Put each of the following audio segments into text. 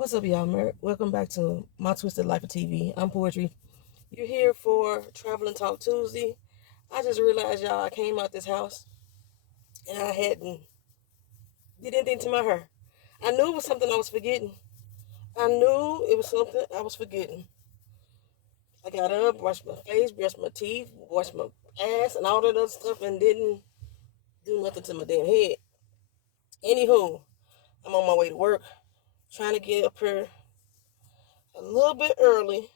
What's up, y'all? Welcome back to My Twisted Life of TV. I'm Poetry. You're here for Travel and Talk Tuesday. I just realized, y'all, I came out this house and I hadn't did anything to my hair. I knew it was something I was forgetting. I knew it was something I was forgetting. I got up, brushed my face, brushed my teeth, washed my ass, and all that other stuff, and didn't do nothing to my damn head. Anywho, I'm on my way to work, trying to get up here a little bit early.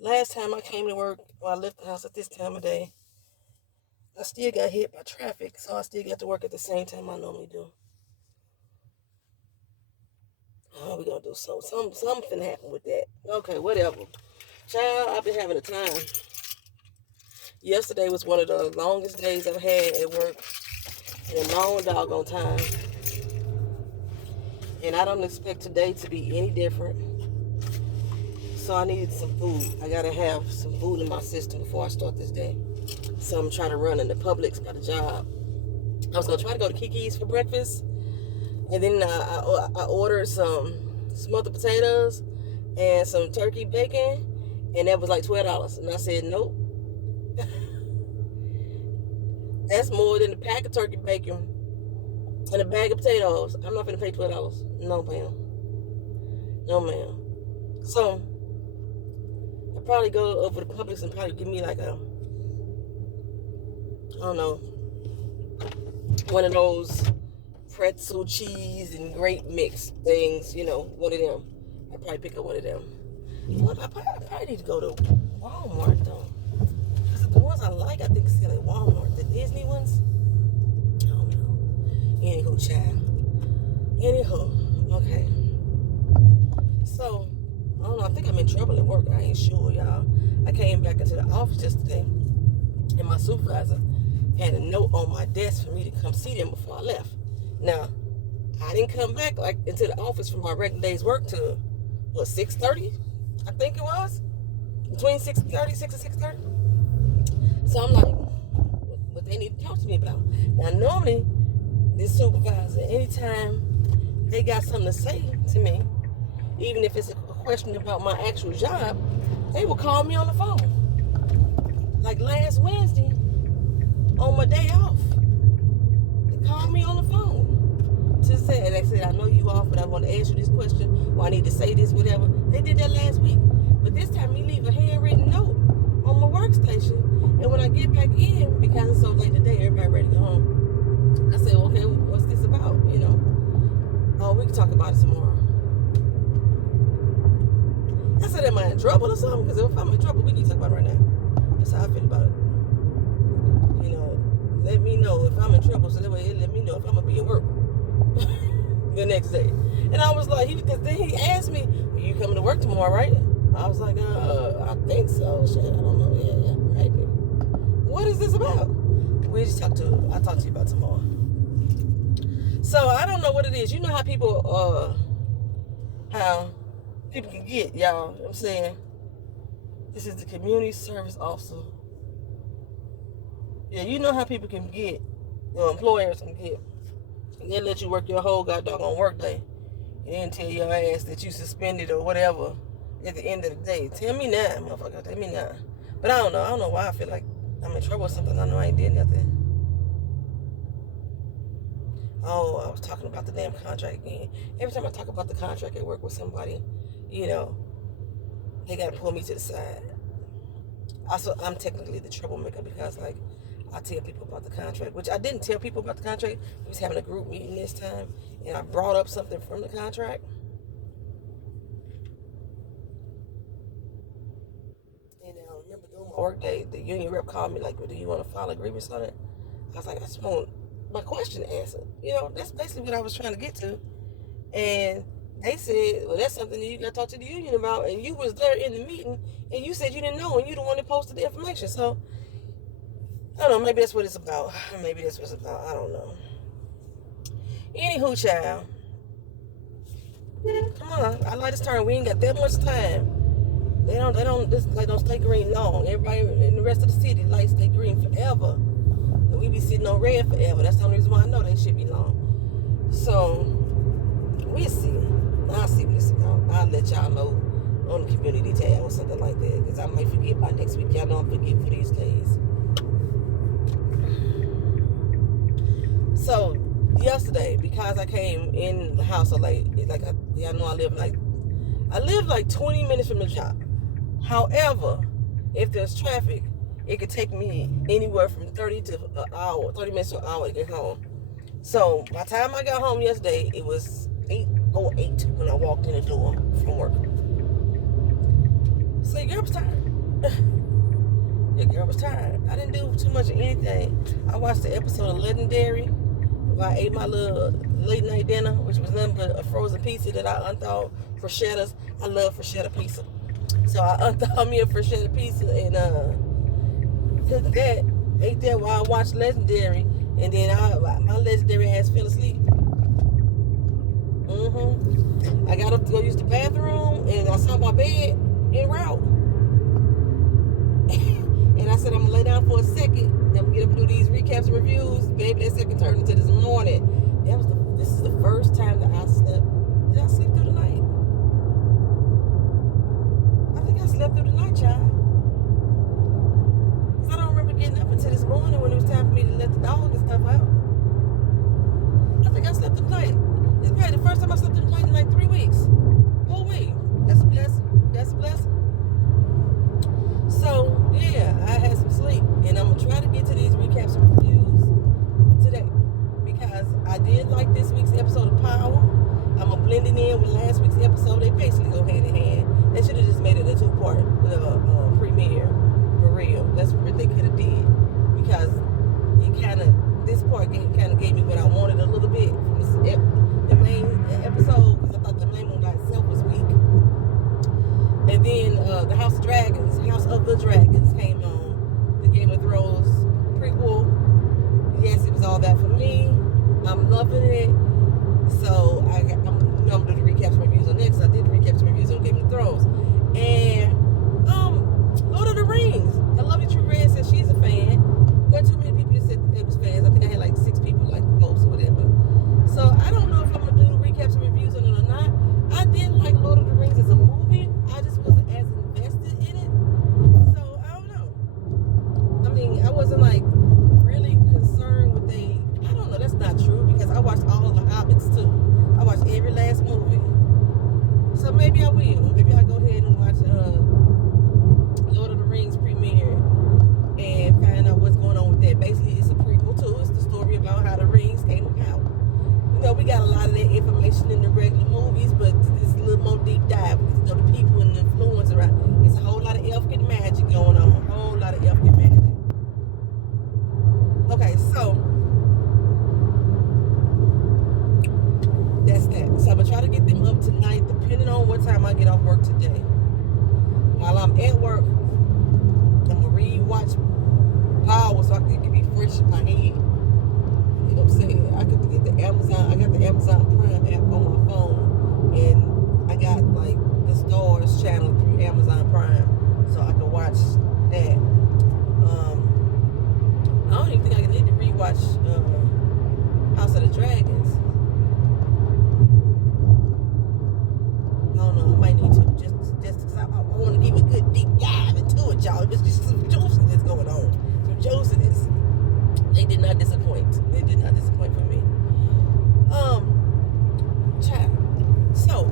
Last time I came to work, or I left the house at this time of day, I still got hit by traffic, so I still got to work at the same time I normally do. Oh, we gonna do something happen with that. Okay, whatever. Child, I've been having a time. Yesterday was one of the longest days I've had at work in a long doggone time. And I don't expect today to be any different. So I needed some food. I gotta have some food in my system before I start this day. So I'm trying to run in the Publix, got a job. I was gonna try to go to Kiki's for breakfast, and then I ordered some smothered potatoes and some turkey bacon, and that was like $12. And I said, nope. That's more than a pack of turkey bacon and a bag of potatoes. I'm not gonna pay $12. No, ma'am. No, ma'am. So I'll probably go over to Publix and probably give me like I don't know, one of those pretzel cheese and grape mix things, one of them. I'll probably pick up one of them. Well, I probably need to go to Walmart though. Because the ones I like, I think, still at Walmart. The Disney ones, I don't know. Anywho, child. Anywho, okay. So, I don't know, I think I'm in trouble at work. I ain't sure, y'all. I came back into the office yesterday, and my supervisor had a note on my desk for me to come see them before I left. Now, I didn't come back into the office from my regular day's work till 6:30, I think it was, between 6:30 and 6:30. So I'm like, what they need to talk to me about? Now, normally, this supervisor, anytime they got something to say to me, even if it's a question about my actual job, they will call me on the phone. Like last Wednesday, on my day off, they called me on the phone to say, they said, I know you off, but I want to ask you this question, or I need to say this, whatever. They did that last week. But this time, he leave a handwritten note on my workstation. And when I get back in, because it's so late today, everybody ready to go home, I say, okay, what's this about? Oh, we can talk about it tomorrow. I said, am I in trouble or something? Because if I'm in trouble, we need to talk about it right now. That's how I feel about it. Let me know if I'm in trouble, so that way let me know if I'm going to be at work the next day. And I was like, because then he asked me, are you coming to work tomorrow, right? I was like, I think so. Shit, I don't know. Yeah, right. What is this about? I'll talk to you about tomorrow. So I don't know what it is. You know how people can get, y'all. I'm saying, this is the community service officer. Yeah, you know how people can get, employers can get, and they let you work your whole goddamn work day, and then tell your ass that you suspended or whatever at the end of the day. Tell me now, motherfucker. Tell me now. But I don't know. I don't know why I feel like I'm in trouble or something. I know I ain't did nothing. Oh, I was talking about the damn contract again. Every time I talk about the contract at work with somebody, they got to pull me to the side. Also, I'm technically the troublemaker because, I tell people about the contract, which I didn't tell people about the contract. We was having a group meeting this time, and I brought up something from the contract. And I remember during my work day, the union rep called me like, well, do you want to file a grievance on it? I was like, I just want my question answered. That's basically what I was trying to get to. And they said, well, that's something that you got to talk to the union about. And you was there in the meeting, and you said you didn't know, and you the one that posted the information. So, I don't know, maybe that's what it's about. Maybe that's what it's about. I don't know. Anywho, child. Come on, I like this turn. We ain't got that much time. This light don't stay green long. Everybody in the rest of the city, lights stay green forever. And we be sitting on red forever. That's the only reason why I know they should be long. So, we'll see. I'll see what it's about. I'll let y'all know on the community tab or something like that, because I might forget by next week. Y'all know I'm forgetful these days. So yesterday, because I came in the house so late, like y'all know I live like 20 minutes from the job. However, if there's traffic, it could take me anywhere from 30 minutes to an hour to get home. So by the time I got home yesterday, it was 8:08 when I walked in the door from work. So your girl was tired. Your girl was tired. I didn't do too much of anything. I watched the episode of Legendary, where I ate my little late night dinner, which was nothing but a frozen pizza that I unthawed for Freshettas. I love Freshetta pizza. So I unthawed me a Freshetta pizza and took that, ate that while I watched Legendary, and then my Legendary ass fell asleep. I got up to go use the bathroom, and I saw my bed en route. And I said, I'm going to lay down for a second, then we get up and do these recaps and reviews. Baby, that second turned into this morning. This is the first time that I slept. Did I sleep through the night? I think I slept through the night, child. I don't remember getting up until this morning when it was time for me to let the dog and stuff out. I think I slept through the night. It's probably the first time I slept through the night in like 3 weeks. Oh, wait. That's a blessing. That's a blessing. So, yeah, I had some sleep. And I'm going to try to get to these recaps and reviews today. Because I did like this week's episode of Power. I'm going to blend it in with last week's episode. They basically go hand in hand. They should have just made it a 2-part premiere. For real. That's what they could have did. Because this part kind of gave me what I wanted a little bit from the main episode. Because I thought the main one by itself was weak. And then the House of the Dragons came on. The Game of Thrones prequel. Yes, it was all that for me. I'm loving it. So I'm going to do the recaps and reviews on next. I did the recaps and reviews on Game of Thrones. And Lord of the Rings. I love you, True Red says she's a fan. There weren't too many people that said that they was fans. I think I had like 6 people like the post or whatever. So I don't know if I'm going to do the recaps and reviews on it or not. I did like Lord of the Rings as a movie. I just wasn't as invested in it. So I don't know. I mean, I wasn't like really concerned with I don't know, that's not true, because I watched all of the Hobbits too. I watched every last movie. So maybe I will. Maybe I'll go ahead and watch Lord of the Rings premiere and find out what's going on with that. Basically, it's a prequel too. It's the story about how the rings came about. You know, we got a lot of that information in the regular movies, but it's a little more deep dive because the people and the influence around. It's a whole lot of elfin magic going on. A whole lot of elfin magic. Okay, so that's that. So I'm gonna try to get them up tonight, depending on what time I get off work today. While I'm at work, I'm gonna re-watch Power so I can be fresh in my head. You know what I'm saying? I got the Amazon Prime app on my phone, and I got like the Stars channel through Amazon Prime, so I can watch that. I don't even think I need to rewatch House of the Dragons. I don't know. I might need to just because I want to give a good deep dive into it, y'all. There's just some juiciness going on. Some juiciness. They did not disappoint. They did not disappoint for me. Child. So,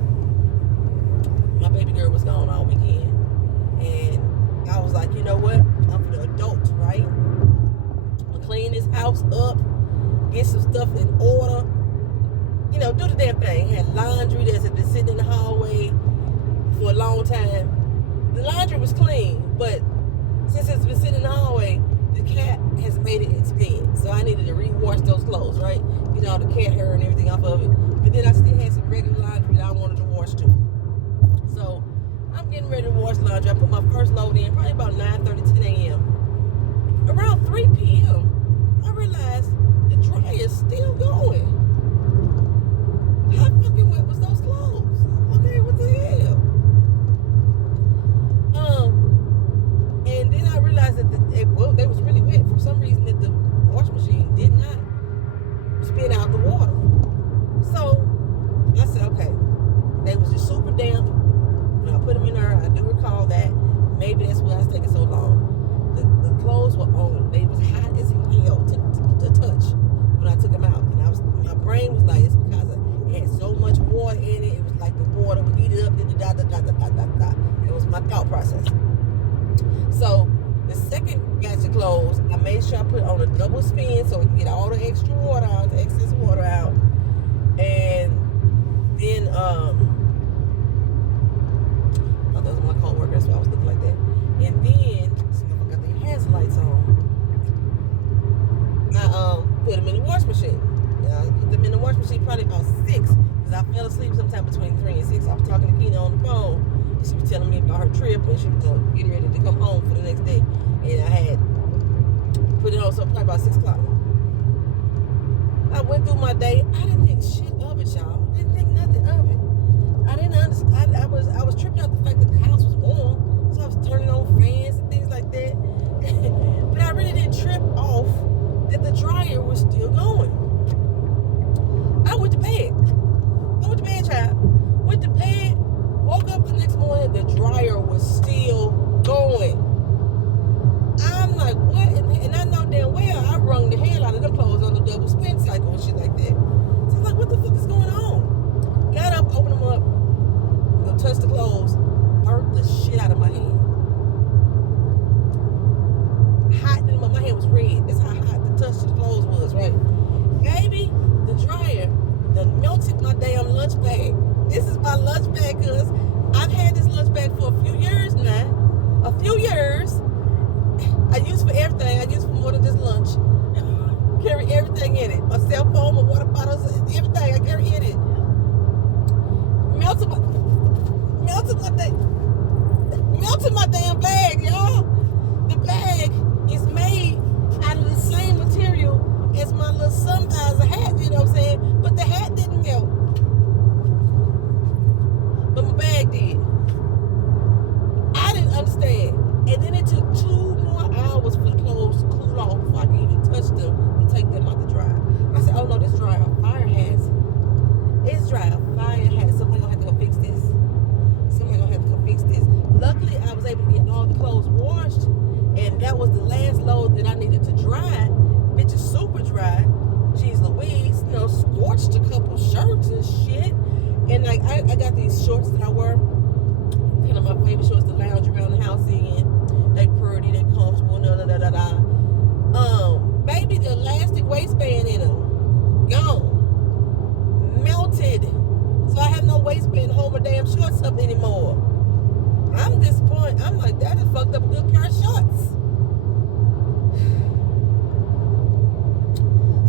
my baby girl was gone all weekend. And I was like, you know what? I'm for the adults, right? I'm going to clean this house up. Get some stuff in order. You know, do the damn thing. Had laundry that's been sitting in the hallway for a long time. The laundry was clean, but since it's been sitting in the hallway, the cat has made it its bed. So I needed to re-wash those clothes, right? Get all the cat hair and everything off of it. But then I still had some regular laundry that I wanted to wash too. So I'm getting ready to wash laundry. I put my first load in probably about 9:30, 10 a.m. Around 3 p.m., I realized the dryer's still going. How fucking wet was those clothes? Okay, what the hell? And then I realized that they was really wet for some reason, that the wash machine did not spit out the water. So I said, okay, they super damp. When I put them in there, I do recall that. Maybe that's why it's taking so long. The clothes were on. They was hot as hell to touch when I took them out. And my brain was like, it's because it had so much water in it. It was like the water would heat it up. It was my thought process. So the second batch of clothes, I made sure I put on a double spin so it can get all the extra water out, the excess water out. And then, those are my co-workers, so I was looking like that. And then, I got the hazards on. I put them in the wash machine. I put them in the wash machine probably about 6, because I fell asleep sometime between 3 and 6. I was talking to Kina on the phone, and she was telling me about her trip, and she was getting ready to come home for the next day. And I had put it on, so probably about 6 o'clock. I went through my day. I didn't think shit of it, y'all. Didn't think nothing of it. I didn't understand. I was tripped out the fact that the house was warm, so I was turning on fans and things like that. But I really didn't trip off that the dryer was still going. I went to bed, child. Went to bed, woke up the next morning, the dryer was still going. I'm like, what? And I know damn well I wrung the hell out of them clothes on the double spin cycle and shit like that. So I'm like, what the fuck is going on? Got up, opened them up, go touch the clothes, burnt the shit out of my hand. Hot in my hand was red. That's how hot the touch of the clothes was, right? Baby, the dryer done melted my damn lunch bag. This is my lunch bag, cause I've had this lunch bag for a few years now. A few years. I use for everything. I use for more than just lunch. Carry everything in it. My cell phone, my water bottles, everything I carry in it. Melted my damn bag, y'all. The bag is made out of the same material as my little sun visor hat, you know what I'm saying? But the hat didn't melt. But my bag did. I didn't understand. And then it took 2 more hours for the clothes to cool off before I could even touch them and take them out the dryer. I said, oh no, this dryer a fire hazard. It's dry a fire hazard. Somebody gonna have to go fix this. Luckily, I was able to get all the clothes washed, and that was the last load that I needed to dry. Bitch is super dry. Jeez Louise, scorched a couple shirts and shit. And like I got these shorts that I wear, kind of my favorite shorts to lounge around the house in. They pretty, they comfortable, baby, the elastic waistband in them, gone, melted. So I have no waistband to hold my damn shorts up anymore. I'm disappointed. I'm like, that just fucked up a good pair of shorts.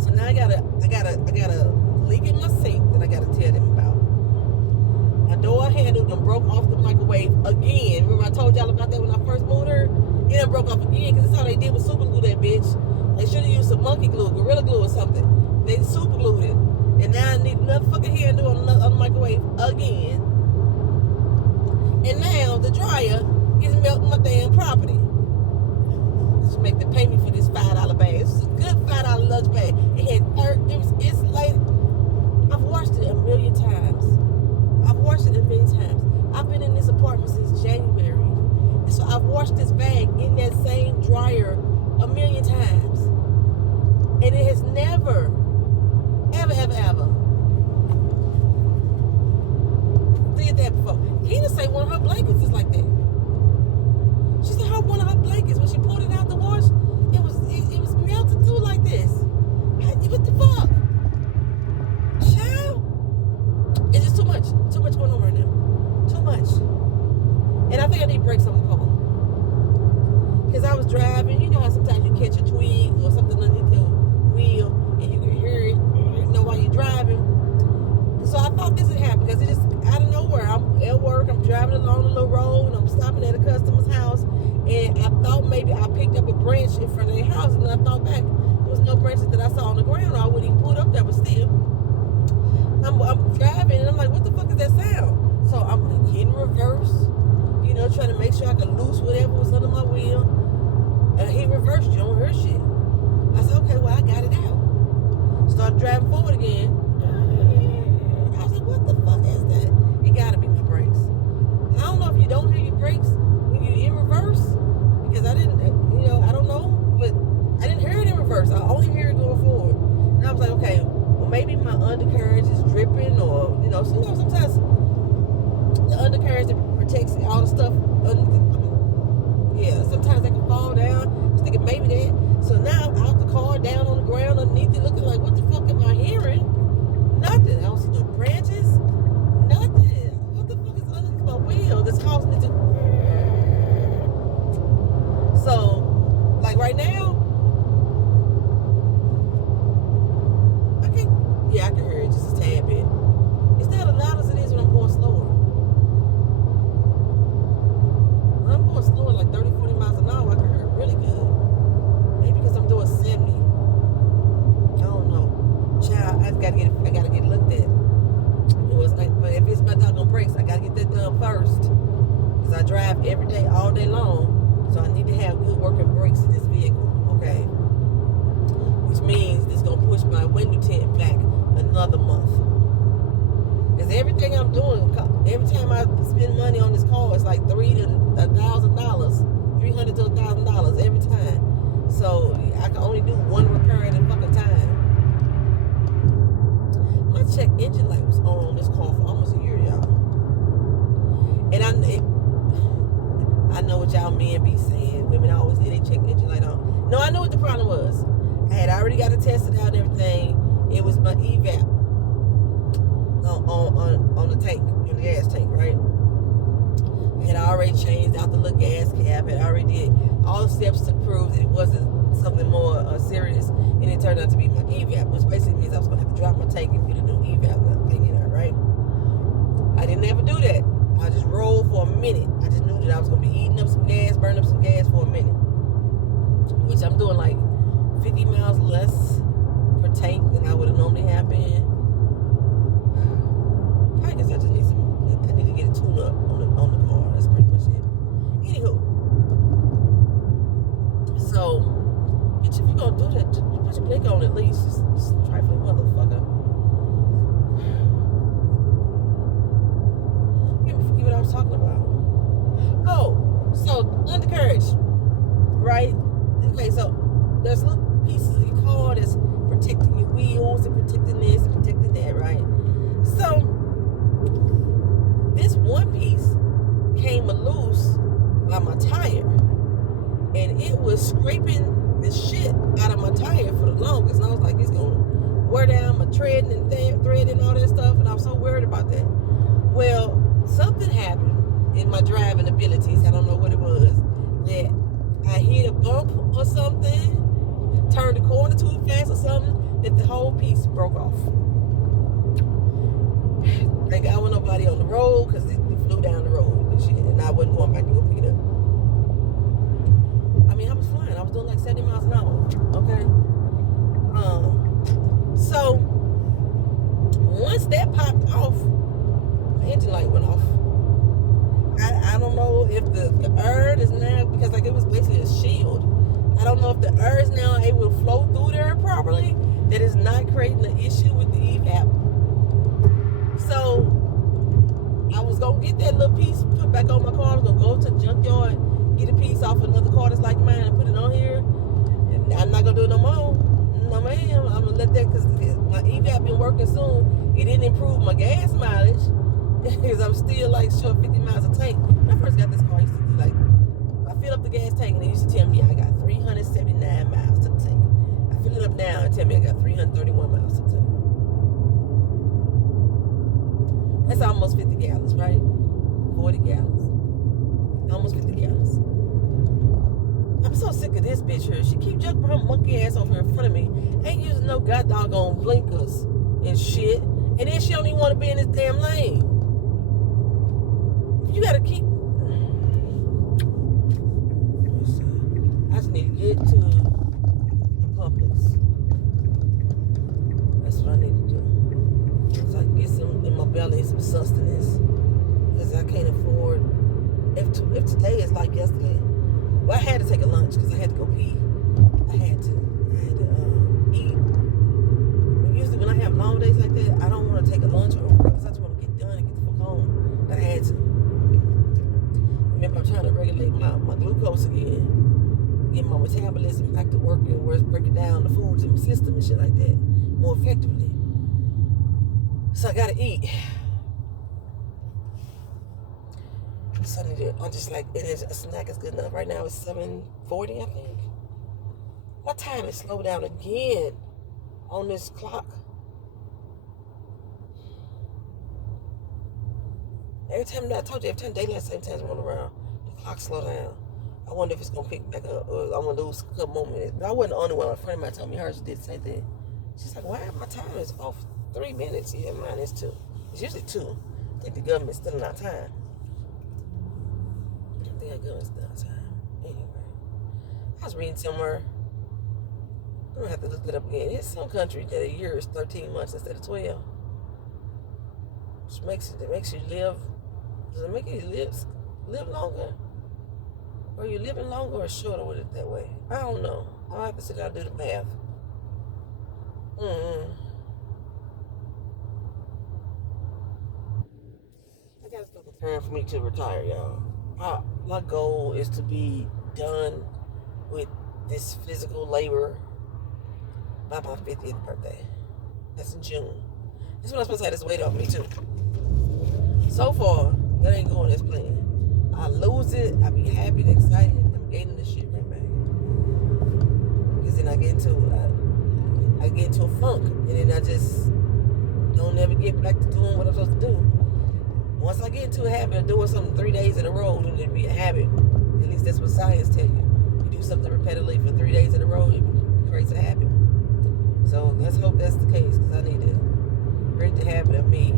So now I got a leak in my sink that I gotta tell them about. My door handle done broke off the microwave again. Remember I told y'all about that when I first moved her? It done broke off again because that's all they did was super glue that bitch. They should have used some monkey glue, gorilla glue or something. They super glued it. And now I need another fucking handle on the microwave again. And now the dryer is melting my damn property. Just make them pay me for this $5 bag. This is a good $5 lunch bag. It's like, I've washed it a million times. I've been in this apartment since January. And so I've washed this bag in that same dryer a million times. And it has never, ever did that before. Kina say one of her blankets is like that. She said one of her blankets, when she pulled it out the wash, it was melted through like this. What the fuck? Child. It's just too much going on right now. Too much. And I think I need brakes on the car. Because I was driving, you know how sometimes you catch a twig or something underneath your wheel and you can hear it, while you're driving. So I thought this would happen because it just out of nowhere. I'm at work, I'm driving along the little road, and I'm stopping at a customer's house, and I thought maybe I picked up a branch in front of their house, and then I thought back, there was no branches that I saw on the ground, or I wouldn't even pull it up there, but still. I'm driving, and I'm like, what the fuck is that sound? So I'm getting reverse, trying to make sure I can loose whatever was under my wheel. And he reversed, you don't hear shit. I said, okay, well, I got it out. Started driving forward again. I was like, what the fuck is that? It gotta be my brake. know, so, sometimes the undercarriage that protects all the stuff sometimes they can fall down. I was thinking maybe that. So now I'm out the car, down on the ground underneath it, looking like, what the fuck am I hearing? Nothing. I don't see no branches. Nothing. What the fuck is underneath my wheel that's causing it to... So, like right now, I can hear it just a tad bit. It's not as loud as it is when I'm going slower. When I'm going slower, like 30, 40 miles an hour, I can hear it really good. Maybe because I'm doing 70. I don't know. Child, I gotta get it looked at. But if it's my doggone brakes, I gotta get that done first. Because I drive every day, all day long. So I need to have good working brakes in this vehicle. Okay. Which means it's gonna push my window tint back another month. Because everything I'm doing, every time I spend money on this car, it's like $300 to $1,000 every time. So I can only do one repair at a fucking time. My check engine light was on this car for almost a year, y'all. And I know what y'all men be saying. Women always say they check the engine light on. No, I knew what the problem was. I had already got it tested out and everything. It was my evap on the tank, on the gas tank, right? I had already changed out the little gas cap. I had already did all the steps to prove that it wasn't something more serious. And it turned out to be my evap, which basically means I was going to have to drop my tank and get a new evap thing in there, right? I didn't ever do that. I just rolled for a minute. I just knew that I was going to be eating up some gas, burning up some gas for a minute. Which I'm doing like 50 miles less per tank than I would have normally have been. I guess I need to get a tune up on the car. That's pretty much it. Anywho. So, bitch, if you're going to do that, just put your blink on at least. Just trifling motherfucker. Forget what I was talking about. Oh, so undercarriage, right? Okay, so there's little pieces of your car that's protecting your wheels and protecting this and protecting that, right? So this one piece came loose by my tire, and it was scraping the shit out of my tire for the longest. And I was like, it's gonna wear down my threading and all that stuff, and I was so worried about that. Well, something happened in my driving abilities. I don't know what it was. That I hit a bump or something, turned the corner too fast or something, that the whole piece broke off. Thank God wasn't nobody on the road, because it flew down the road and shit, and I wasn't going back to go pick it up. I mean, I was flying. I was doing like 70 miles an hour. Okay. So once that popped off, my engine light went off. I don't know if the air is now, because like it was basically a shield. I don't know if the air is now able to flow through there properly, that is not creating an issue with the evap. So I was gonna get that little piece put back on my car. I was gonna go to the junkyard, get a piece off another car that's like mine and put it on here. And I'm not gonna do it no more. No ma'am, I'm gonna let that, because my evap been working soon. It didn't improve my gas mileage, because I'm still like short 50 miles a tank. When I first got this car, I used to do like, I fill up the gas tank and they used to tell me I got 379 miles to the tank. I fill it up now and tell me I got 331 miles to the tank. That's almost 50 gallons, right? 40 gallons. Almost 50 gallons. I'm so sick of this bitch here. She keep jumping her monkey ass over here in front of me. Ain't using no god doggone blinkers and shit. And then she don't even want to be in this damn lane. You gotta keep... I just need to get to Publix. That's what I need to do. So I can get some in my belly, some sustenance. Because I can't afford... If today is like yesterday, well, I had to take a lunch because I had to go pee. I had to eat. And usually when I have long days like that, I don't want to take a lunch or because I just want to get done and get the fuck home. But I had to. Remember, I'm trying to regulate my glucose again. Get my metabolism back to working, where it's breaking down the foods in my system and shit like that more effectively. So I gotta eat. So I just like, a snack is good enough. Right now it's 7:40, I think. My time is slowed down again on this clock. Every time every time daylight saving roll around, the clock slow down. I wonder if it's gonna pick back up, or I'm gonna lose a couple more minutes. But I wasn't the only one. A friend of mine told me hers did the same thing. She's like, "Why my time is off 3 minutes?" Yeah, mine is 2. It's usually 2. I think the government's still in our time. I think the government's still in our time. Anyway, I was reading somewhere. I'm gonna have to look it up again. It's some country that a year is 13 months instead of 12. Which makes you live. Does it make you live longer? Or are you living longer or shorter with it that way? I don't know. I'll have to sit down and do the math. I gotta start preparing for me to retire, y'all. My goal is to be done with this physical labor by my 50th birthday. That's in June. That's when I'm supposed to have this weight off me too. So far, that ain't going as planned. I lose it, I be happy and excited, and I'm gaining this shit right back. Because then I get into a funk, and then I just don't ever get back to doing what I'm supposed to do. Once I get into a habit of doing something 3 days in a row, then it'll be a habit. At least that's what science tells you. You do something repetitively for 3 days in a row, it creates a habit. So let's hope that's the case, because I need to break the habit of me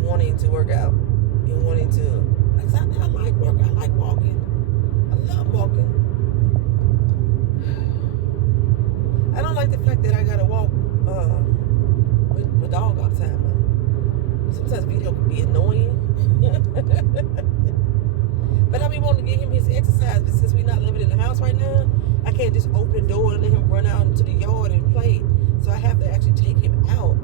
wanting to work out and wanting to. Cause I like work. I like walking. I love walking. I don't like the fact that I gotta walk with my dog all the time. Sometimes video can be annoying. But I be wanting to give him his exercise. But since we're not living in the house right now, I can't just open the door and let him run out into the yard and play. So I have to actually take him out.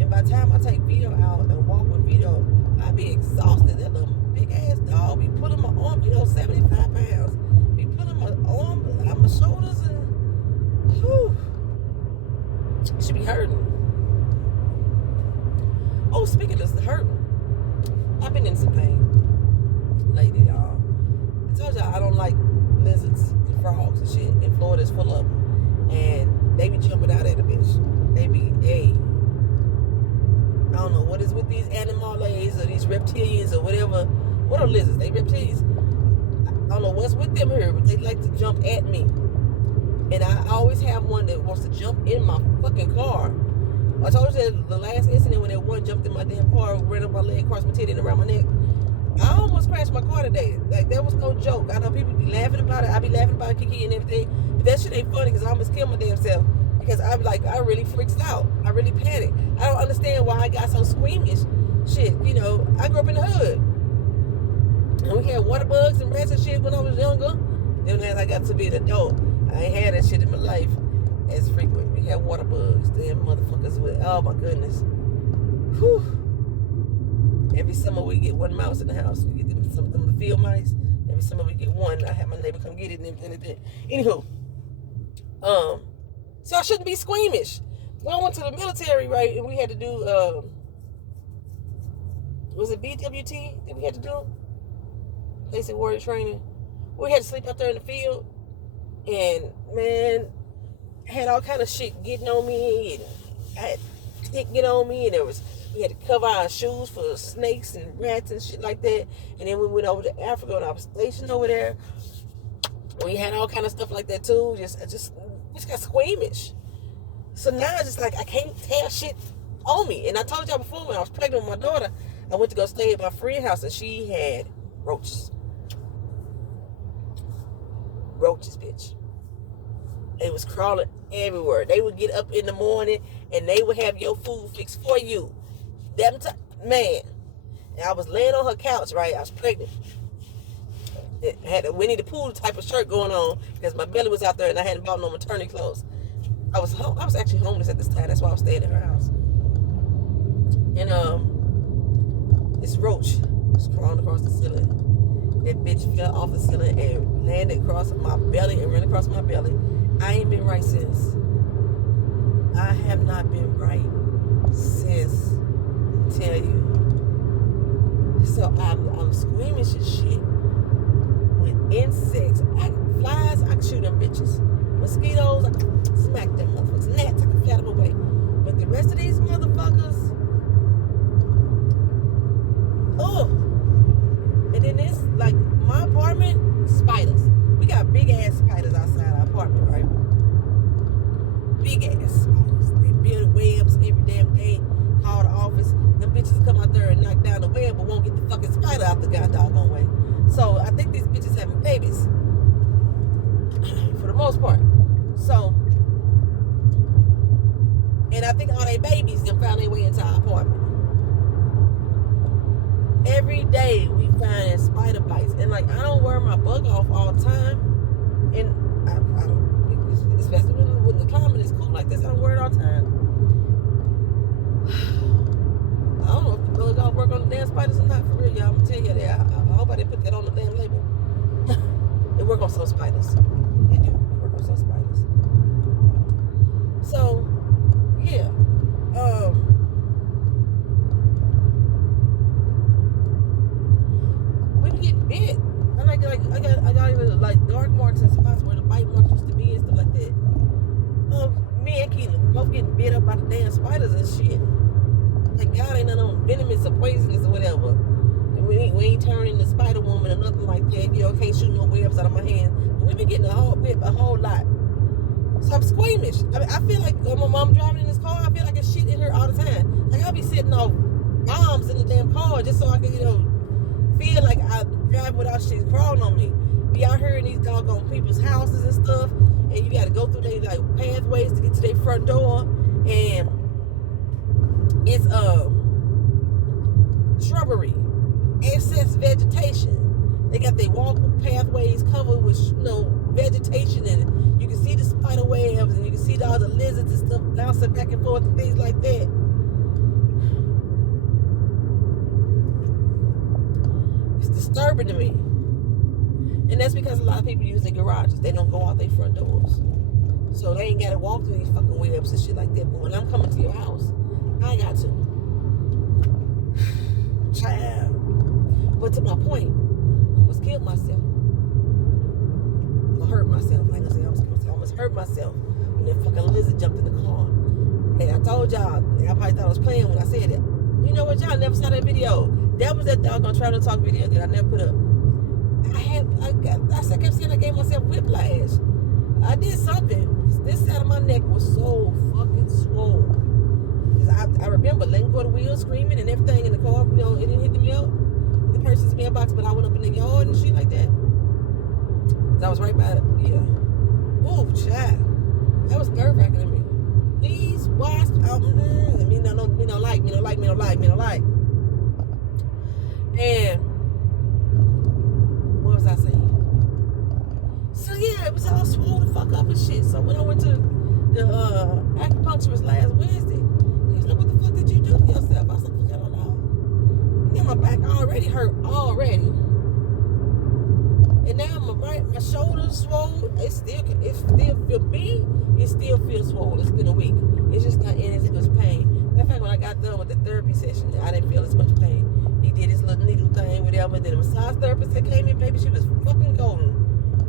And by the time I take Vito out and walk with Vito, I be exhausted. That little big ass dog be pulling my arm, 75 pounds. Be pulling my arm out my shoulders and whew, it should be hurting. Oh, speaking of hurting, I've been in some pain lately, y'all. I told y'all I don't like lizards and frogs and shit. And Florida's full of them. And they be jumping out at the bitch. They be, I don't know what is with these animals or these reptilians or whatever. What are lizards? They reptilians. I don't know what's with them here, but they like to jump at me. And I always have one that wants to jump in my fucking car. I told you that the last incident when that one jumped in my damn car, ran up my leg, crossed my titty and around my neck. I almost crashed my car today. Like, that was no joke. I know people be laughing about it. I be laughing about Kiki and everything. But that shit ain't funny because I almost killed my damn self. Because I be like, I really freaked out. I really panicked. I don't understand why I got so squeamish. Shit, I grew up in the hood. And we had water bugs and rats and shit when I was younger. Then as I got to be an adult, I ain't had that shit in my life as frequent. We had water bugs. Damn motherfuckers with, oh my goodness. Whew. Every summer we get one mouse in the house. We get some of them field mice. Every summer we get one. I have my neighbor come get it and everything. Anywho, so I shouldn't be squeamish. When I went to the military, right, and we had to do, was it BWT that we had to do? Basic warrior training. We had to sleep out there in the field. And, man, I had all kind of shit getting on me. And I had tick get on me. And we had to cover our shoes for snakes and rats and shit like that. And then we went over to Africa and I was stationed over there. We had all kind of stuff like that too. I just got squeamish. So now it's just like I can't tell shit on me. And I told y'all before when I was pregnant with my daughter, I went to go stay at my friend's house and she had roaches. Roaches, bitch. It was crawling everywhere. They would get up in the morning and they would have your food fixed for you. Man. And I was laying on her couch, right? I was pregnant. I had a Winnie the Pooh type of shirt going on because my belly was out there and I hadn't bought no maternity clothes. I was actually homeless at this time. That's why I was staying in her house. And this roach was crawling across the ceiling. That bitch fell off the ceiling and landed across my belly and ran across my belly. I ain't been right since. I have not been right since. I tell you. So I'm squeamish as shit. Insects, flies, I can shoot them bitches. Mosquitoes, I can smack them motherfuckers. Gnats, I can flat them away. But the rest of these motherfuckers, oh. And then this, like, my apartment, spiders. We got big ass spiders outside our apartment, right? Big ass spiders. They build webs every damn day. Call the office. Them bitches come out there and knock down the web, but won't get the fucking spider out the goddamn way. So I think these bitches having babies for the most part. So, and I think all they babies then found their way into our apartment. Every day we find spider bites, and like I don't wear my bug off all the time, and I don't, especially when the climate is cool like this, I don't wear it all the time. I don't know if the bug off work on the damn spiders or not, for real, y'all. I'm gonna tell you that. I hope I didn't put that on the damn label. It work on some spiders. It do. It work on some spiders. So, yeah. We be getting bit. I got even like dark marks and spots where the bite marks used to be and stuff like that. Me and Keelan both getting bit up by the damn spiders and shit. Like God ain't none of them venomous or poisonous or whatever. And we ain't turning the spider woman or nothing like that. You know, can't shoot no webs out of my hand. But we been getting a whole lot. So I'm squeamish. I mean, I feel like when my mom driving in this car, I feel like it's shit in her all the time. Like I'll be setting off bombs in the damn car just so I can, feel like I drive without shit crawling on me. Be out here in these doggone people's houses and stuff, and you got to go through their like pathways to get to their front door, and it's shrubbery, excess vegetation. They got their walk pathways covered with vegetation, and you can see the spider webs, and you can see all the lizards and stuff bouncing back and forth and things like that. It's disturbing to me. And that's because a lot of people use their garages. They don't go out their front doors. So they ain't got to walk through these fucking webs and shit like that. But when I'm coming to your house, I got to. Child. But to my point, I almost killed myself. Or hurt myself. I ain't gonna say I almost hurt myself when that fucking lizard jumped in the car. And I told y'all, and I probably thought I was playing when I said it. You know what? Y'all never saw that video. That was that doggone Travel Talk video that I never put up. I kept saying I gave myself whiplash. I did something. This side of my neck was so fucking swole. I remember letting go of the wheel, screaming and everything in the car. It didn't hit the mail, the person's mailbox, but I went up in the yard and shit like that. I was right by it. Yeah. Ooh, child. That was nerve wracking to me. Please watch. Me no like. And what was I saying? So yeah, it was all swollen the fuck up and shit. So when I went to the acupuncturist last Wednesday, he was like, "What the fuck did you do to yourself?" I was like, "I don't know." Then my back already hurt already, and now my shoulders swollen. It still feel me. It still feels swollen. It's been a week. It's just not in as much pain. In fact, when I got done with the therapy session, I didn't feel as much pain. He did his little needle thing, whatever. Then the massage therapist that came in, baby, she was fucking golden.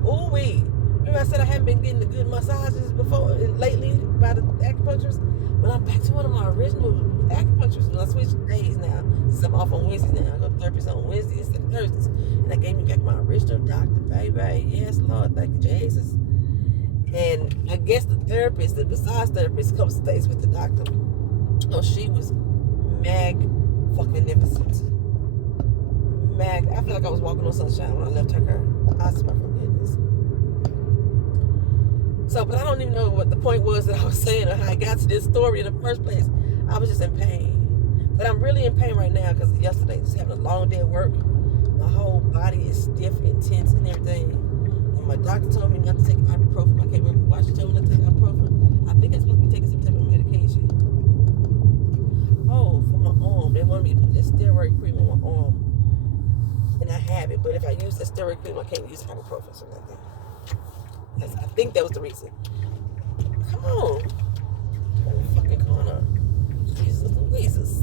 Ooh wee. Remember I said I haven't been getting the good massages before lately by the acupuncturist? Well, I'm back to one of my original acupuncturists when I switched days now. Since I'm off on Wednesdays now. I go to therapist on Wednesdays instead of Thursdays. And that gave me back my original doctor, baby. Yes, Lord, thank you, Jesus. And I guess the massage therapist comes and stays with the doctor. Oh, she was mag-fucking-nificent. I feel like I was walking on sunshine when I left her car. I swear for goodness. So, but I don't even know what the point was that I was saying or how I got to this story in the first place. I was just in pain. But I'm really in pain right now because yesterday, just having a long day at work. My whole body is stiff and tense and everything. And my doctor told me not to take ibuprofen. I can't remember why she told me not to take ibuprofen. I think I'm supposed to be taking some type of medication. Oh, for my arm. They wanted me to put that steroid cream on my arm. And I have it, but if I use the steroid cream, I can't use ibuprofen or something like that. I think that was the reason. Come on. What the fucking going on? Jesus Louises.